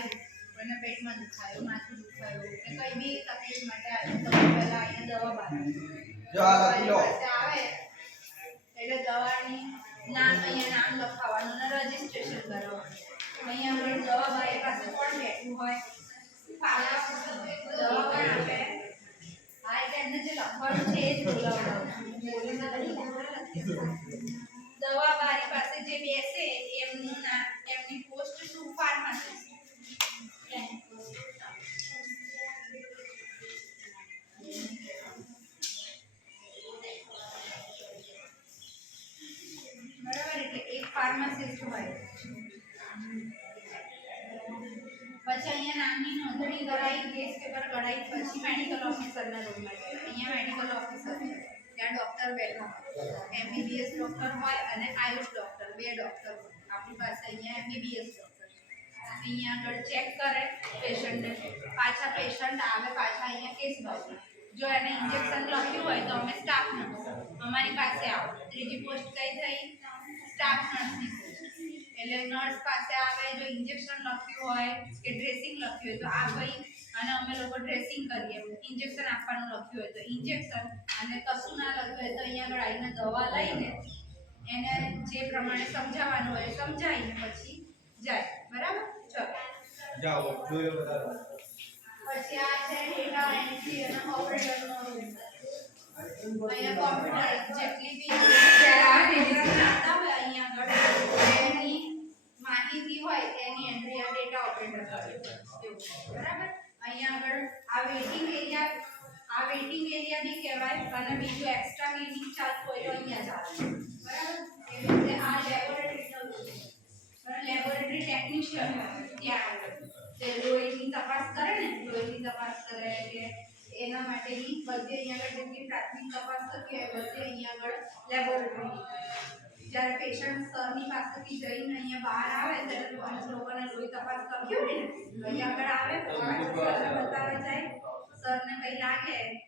આવ્યું કોઈને પેટમાં દુખાયો માથું દુખાયો કે કઈ બી તકલીફ માટે આવ્યું તો પહેલા અહીંયા દવા બાંધો. જો આ લખી લો. પાસે આવે એટલે દવાની નામ અહીંયા નામ લખાવવાનું અને રજીસ્ટ્રેશન કરવાનું. અહીંયા આપણે દવા બારી પાસે કોણ બેઠું હોય. દવા પણ આપે. હા એટલે એમને જે લખવાનું છે એ જ બોલાવવાનું. પછી અહીંયા નામની નોંધણી કરાવી કેસ પેપર કઢાવી પછી મેડિકલ ઓફિસરના રૂમમાં જાય અહીંયા મેડિકલ ઓફિસર ત્યાં ડૉક્ટર બેઠો. એમબીબીએસ ડૉક્ટર હોય અને આયુષ ડૉક્ટર બે ડૉક્ટર આપણી પાસે અહીંયા એમબીબીએસ ડૉક્ટર અહીંયા આગળ ચેક કરે પેશન્ટને પાછા પેશન્ટ આવે, પાછા અહીંયા કેસ બાજુ જો એને ઇન્જેક્શન લખ્યું હોય તો અમે સ્ટાફ નર્સ અમારી પાસે આવો. ત્રીજી પોસ્ટ કઈ થઈ? સ્ટાફ નર્સની એટલે નર્સ પાસે આવે જો ઇન્જેક્શન લખ્યું હોય કે ડ્રેસિંગ લખ્યું હોય તો આ ભાઈ અને અમે લોકો ડ્રેસિંગ કરીએ. ઇન્જેક્શન આપવાનું લખ્યું હોય તો ઇન્જેક્શન અને કશું ના લખ્યું હોય તો અહીંયા આગળ આવીને દવા લઈને એને જે પ્રમાણે સમજાવવાનું હોય સમજાવીને પછી જાય. બરાબર? ચલો. જાઓ જોયો બધા. પછી આ છે ડેટા એન્ટ્રી અને ઓપરેટરનો રૂમ અહીંયા કોમ્પ્યુટર જેટલી બી એવું બરાબર અહીંયા આગળ આ વેઇટિંગ એરિયા આ વેઇટિંગ એરિયા બી કહેવાય અને બીજું એક્સ્ટ્રા ક્લિનિક ચાલતું હોય તો અહીંયા ચાલે બરાબર એવી રીતે આ લેબોરેટરીનો રૂમ અને લેબોરેટરી ટેકનિશિયન ત્યાં આગળ જે લોહીની તપાસ કરે ને લોહીની તપાસ કરે કે એના માટેની બધી અહીંયા આગળ જેટલી પ્રાથમિક તપાસ થતી હોય બધી અહીંયા આગળ લેબોરેટરી જ્યારે પેશન્ટ સરની પાસેથી જઈને અહીંયા બહાર આવે ત્યારે અમુક લોકોને લોહી તપાસ કરવી હોય ને અહીંયા આગળ આવે. બતાવે જાય. સરને કંઈ લાગે